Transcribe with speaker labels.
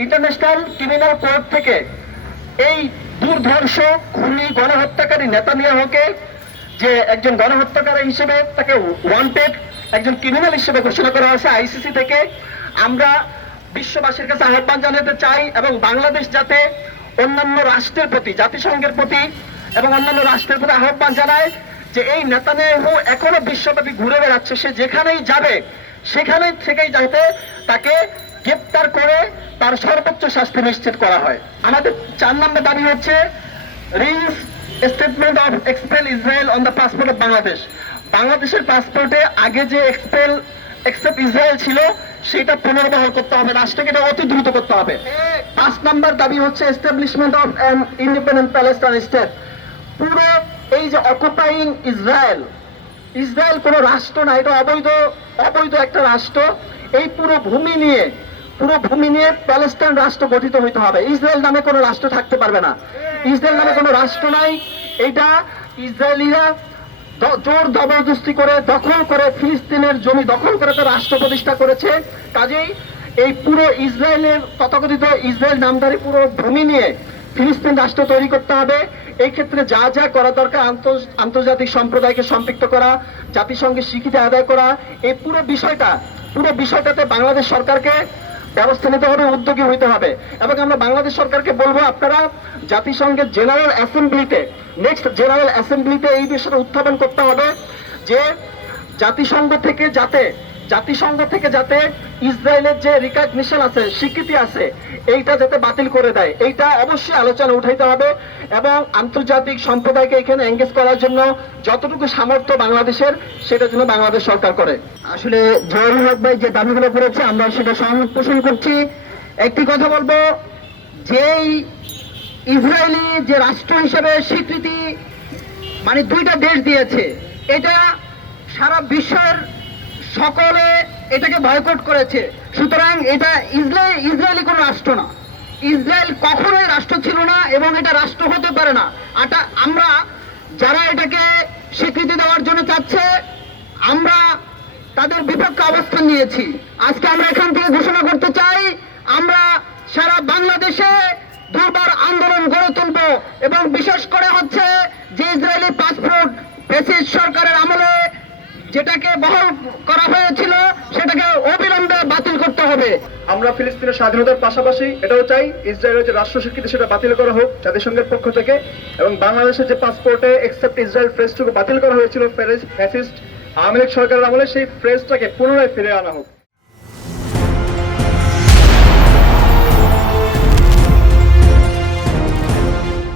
Speaker 1: International criminal court থেকে এই দুর্ধর্ষ, খুনি, গণহত্যাকারী নেতা নেতানিয়াহুকে যে একজন গণহত্যাকারী হিসেবে তাকে ওয়ান্টেড একজন ক্রিমিনাল হিসেবে ঘোষণা করা হয়েছে আইসিসি থেকে, আমরা বিশ্ববাসীর কাছে আহ্বান জানাতে চাই এবং বাংলাদেশ যাতে অন্যান্য রাষ্ট্রের প্রতি, জাতিসংঘের প্রতি এবং অন্যান্য রাষ্ট্রের প্রতি আহ্বান জানায় যে এই নেতানিয়াহু এখনও বিশ্বব্যাপী ঘুরে বেড়াচ্ছে। সে যেখানেই যাবে সেখানে থেকেই যাতে তাকে গ্রেপ্তার করে তার সর্বোচ্চ শাস্তি নিশ্চিত করা হয়। আমাদের চার নম্বর দাবি হচ্ছে rings statement of expel Israel on the passport of Bangladesh বাংলাদেশের পাসপোর্টে আগে যে এক্সপেল এক্সেপ্ট ইসরায়েল ছিল, সেটা পুনর্বহাল করতে হবে। রাষ্ট্রকে এটা অতি দ্রুত করতে হবে। পাঁচ নম্বর দাবি হচ্ছে establishment of an independent Palestine state পুরো এই যে অকুপাইং ইসরায়েল ইসরায়েল কোনো রাষ্ট্র না, এটা অবৈধ অবৈধ একটা রাষ্ট্র। এই পুরো ভূমি নিয়ে পুরো ভূমি নিয়ে প্যালেস্টাইন রাষ্ট্র গঠিত হইতে হবে। ইসরায়েল নামে কোনো রাষ্ট্র থাকতে পারবে না। ইসরায়েল নামে কোনো রাষ্ট্র নাই। এটা ইসরায়েলিরা জোর জবরদস্তি করে, দখল করে ফিলিস্তিনের জমি দখল করে তার রাষ্ট্র প্রতিষ্ঠা করেছে। কাজেই এই পুরো ইসরায়েলের তথাকথিত ইসরায়েল নামধারী পুরো ভূমি নিয়ে ফিলিস্তিন রাষ্ট্র তৈরি করতে হবে। এই ক্ষেত্রে যা যা করা দরকার আন্তর- আন্তর্জাতিক সম্প্রদায়কে সম্পৃক্ত করা, জাতিসংঘের স্বীকৃতি আদায় করা, এই পুরো বিষয়টা পুরো বিষয়টাতে বাংলাদেশ সরকারকে ব্যবস্থা নিতে হবে, উদ্যোগী হইতে হবে। এবং আমরা বাংলাদেশ সরকারকে বলব, আপনারা জাতিসংঘের জেনারেল অ্যাসেম্বলিতে নেক্সট জেনারেল অ্যাসেম্বলিতে এই বিষয়টা উত্থাপন করতে হবে যে জাতিসংঘ থেকে যাতে, জাতিসংঘ থেকে যাতে ইসরায়েলের যে রিকগনিশন আছে, স্বীকৃতি আছে, এইটা যাতে বাতিল করে দেয়, এইটা অবশ্যই আলোচনা উঠাইতে হবে এবং আন্তর্জাতিক সম্প্রদায়কে এখানে এঙ্গেজ করার জন্য যতটুকু সামর্থ্য বাংলাদেশের সেটা যেন বাংলাদেশ সরকার করে।
Speaker 2: আসলে জয়নুল হক ভাই যে দাবিগুলো করেছে, আমরা সেটা সহমত পোষণ করছি। একটি কথা বলব, যেই ইসরায়েলি যে রাষ্ট্র হিসেবে স্বীকৃতি মানে দুইটা দেশ দিয়েছে, এটা সারা বিশ্বের সকলে এটাকে বয়কট করেছে। সুতরাং এটা ইসরায়েল ইসরায়েলি কোনো রাষ্ট্র না। ইসরায়েল কখনোই রাষ্ট্র ছিল না এবং এটা রাষ্ট্র হতে পারে না। আটা, আমরা যারা এটাকে স্বীকৃতি দেওয়ার জন্য চাচ্ছে, আমরা তাদের বিপক্ষে অবস্থান নিয়েছি। আজকে আমরা এখান থেকে ঘোষণা করতে চাই, আমরা সারা বাংলাদেশে দুর্বার আন্দোলন গড়ে তুলব এবং বিশেষ করে হচ্ছে যে ইসরায়েলি পাসপোর্ট ব্রিটিশ সরকারের আমলে যেটাকে বহল করা হয়েছিল সেটাকে অবিলম্বে বাতিল করতে হবে
Speaker 1: আমরা ফিলিস্তিনের স্বাধীনতার পাশাপাশি এটাও চাই ইসরায়েলের যে রাষ্ট্র স্বীকৃতি সেটা বাতিল করা হোক জাতিসংঘের পক্ষ থেকে এবং বাংলাদেশের যে পাসপোর্টে এক্সেপ্ট ইসরায়েল ফ্রেজটুকু বাতিল করা হয়েছিল ফ্যাসিস্ট আওয়ামী লীগ সরকারের আমলে, সেই ফ্রেজটাকে পুনরায় ফিরে আনা হোক।